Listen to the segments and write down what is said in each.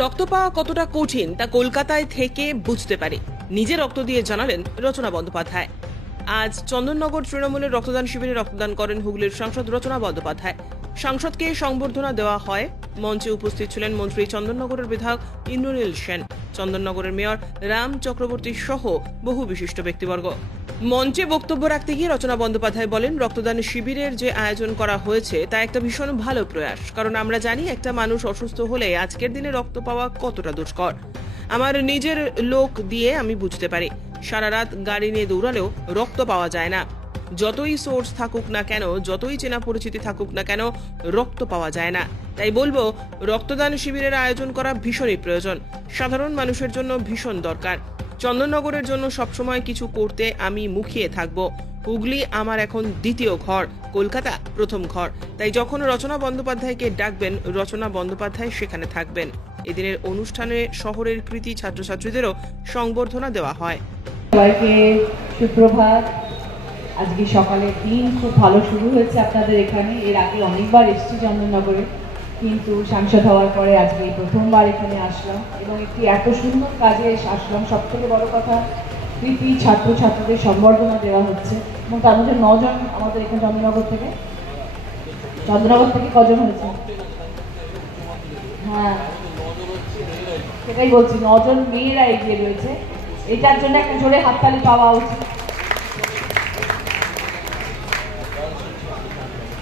রক্ত পাওয়া কতটা কঠিন তা কলকাতায় থেকে বুঝতে পারি, নিজে রক্ত দিয়ে জানালেন রচনা বন্দ্যোপাধ্যায়। আজ চন্দননগর তৃণমূলের রক্তদান শিবিরে রক্তদান করেন হুগলির সাংসদ রচনা বন্দ্যোপাধ্যায়। সাংসদকে সংবর্ধনা দেওয়া হয়। মঞ্চে উপস্থিত ছিলেন মন্ত্রী চন্দননগরের বিধায়ক ইন্দ্রনীল সেন, চন্দননগরের মেয়র রাম চক্রবর্তী সহ বহু বিশিষ্ট ব্যক্তিবর্গ। মঞ্চে বক্তব্য রাখতে গিয়ে রচনা বন্দ্যোপাধ্যায় বলেন, রক্তদান শিবিরের যে আয়োজন করা হয়েছে তা একটা ভীষণ ভালো প্রয়াস। কারণ আমরা জানি একটা মানুষ অসুস্থ হলে আজকের দিনে রক্ত পাওয়া কতটা দুষ্কর। আমার নিজের লোক দিয়ে আমি বুঝতে পারি, সারা রাত গাড়ি নিয়ে দৌড়ালেও রক্ত পাওয়া যায় না। যতই সোর্স থাকুক না কেন, যতই চেনা পরিচিতি থাকুক না কেন, রক্ত পাওয়া যায় না। তাই বলবো, রক্তদান শিবিরের আয়োজন করা ভীষণই প্রয়োজন, সাধারণ মানুষের জন্য ভীষণ দরকার। চন্দননগরের জন্য সবসময় কিছু করতে আমি মুখিয়ে থাকব। হুগলি আমার এখন দ্বিতীয় ঘর, কলকাতা প্রথম ঘর। তাই যখন রচনা বন্দ্যোপাধ্যায়কে ডাকবেন, রচনা বন্দ্যোপাধ্যায় সেখানে থাকবেন। এদিনের অনুষ্ঠানে শহরের কৃতি ছাত্রছাত্রীদেরও সংবর্ধনা দেওয়া হয়। সবাইকে সুপ্রভাত। আজকে সকালের দিন খুব ভালো শুরু হয়েছে আপনাদের এখানে। এর আগে অনেকবার এসেছি চন্দননগরে, কিন্তু সাংসদ হওয়ার পরে আজকে প্রথমবার এখানে আসলাম এবং একটি এত সুন্দর কাজে আসলাম। সব থেকে বড় কথা, কৃতি ছাত্রছাত্রীদের সংবর্ধনা দেওয়া হচ্ছে এবং তার মধ্যে 9 জন আমাদের এখানে চন্দননগর থেকে কজন হয়েছে? হ্যাঁ, সেটাই বলছি, 9 জন মেয়েরা এগিয়ে রয়েছে। এটার জন্য একটা জোরে হাততালি পাওয়া উচিত।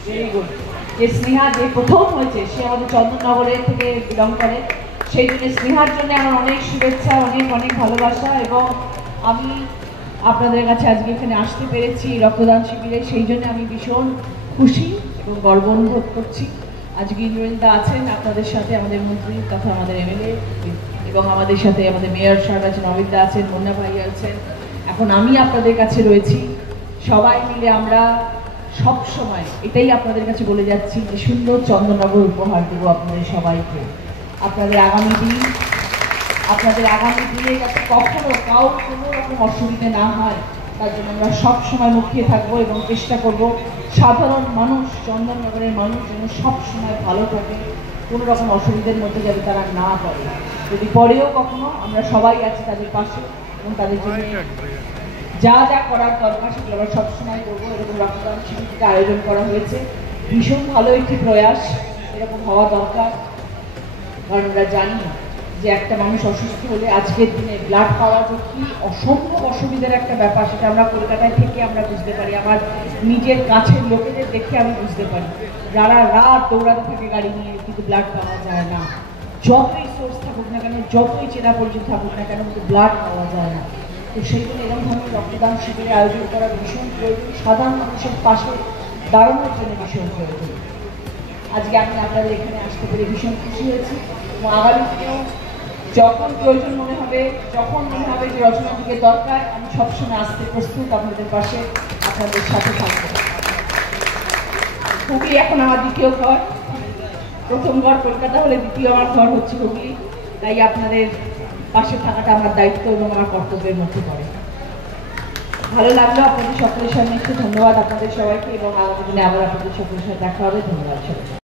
Very good. যে স্নেহা যে প্রথম হয়েছে, সে আমাদের চন্দননগরের থেকে বিলং করে, সেই জন্য স্নেহার জন্য আমার অনেক শুভেচ্ছা, অনেক অনেক ভালোবাসা। এবং আমি আপনাদের কাছে আজকে এখানে আসতে পেরেছি রক্তদান শিবিরে, সেই জন্য আমি ভীষণ খুশি এবং গর্ব অনুভব করছি। আজকে ইন্দ্রনীলদা আছেন আপনাদের সাথে, আমাদের মন্ত্রী তথা আমাদের এমএলএ, এবং আমাদের সাথে আমাদের মেয়র সাহেব আছেন, অমিতদা আছেন, মুন্না ভাই আছেন। এখন আমি আপনাদের কাছে রয়েছি। সবাই মিলে আমরা সব সময় এটাই আপনাদের কাছে বলে যাচ্ছি যে সুন্দর চন্দননগর উপহার দেবো আপনাদের সবাইকে। আপনাদের আগামী দিনে যাতে কখনো কারোর কোনো রকম অসুবিধা না হয়, তার জন্য আমরা সব সময় মুখিয়ে থাকবো এবং চেষ্টা করব সাধারণ মানুষ, চন্দননগরের মানুষ যেন সব সময় ভালো থাকে, কোনো রকম অসুবিধার মধ্যে যাতে তারা না পড়ে। যদি পরেও কখনো, আমরা সবাই আছি তাদের পাশে এবং তাদের জন্য যা যা করার দরকার সেগুলো আমরা সবসময় করবো। এরকম রক্তদান শিবিরটা আয়োজন করা হয়েছে, ভীষণ ভালো একটি প্রয়াস। এরকম হওয়া দরকার, কারণ আমরা জানি যে একটা মানুষ অসুস্থ হলে আজকের দিনে ব্লাড পাওয়া যে কি অসম্ভব অসুবিধার একটা ব্যাপার, সেটা আমরা কলকাতায় থেকে আমরা বুঝতে পারি। আমার নিজের কাছের লোকেদের দেখে আমি বুঝতে পারি, যারা রাত দৌড়াতে থাকে গাড়ি নিয়ে, কিন্তু ব্লাড পাওয়া যায় না। যতই সোর্স থাকুক না কেন, যতই চেনা পরিচিত থাকুক না কেন, কিন্তু ব্লাড পাওয়া যায় না। তো সেই জন্য এরকম ধরনের রক্তদান শিবিরে আয়োজন করা ভীষণ প্রয়োজন, সাধারণ মানুষের পাশে দাঁড়ানোর জন্য ভীষণ প্রয়োজন। আজকে আমি আপনাদের এখানে আসতে পেরে ভীষণ খুশি হয়েছি এবং আগামী দিনেও যখন প্রয়োজন মনে হবে, যখন মনে হবে যে রচনার দিকে দরকার, আমি সবসময় আসতে প্রস্তুত, আপনাদের পাশে আপনাদের সাথে থাকবো। হুগলি এখন আমার দ্বিতীয় ঘর। প্রথম ঘর কলকাতা হলে দ্বিতীয় আমার ঘর হচ্ছে হুগলি। তাই আপনাদের পাশে থাকাটা আমার দায়িত্ব এবং আমার কর্তব্যের মধ্যে পড়ে। ভালো লাগলো আপনাদের সকলের সামনে একটু। ধন্যবাদ আপনাদের সবাইকে এবং আগামী দিনে আবার আপনাদের সকলের সাথে দেখা হবে। ধন্যবাদ সবাই।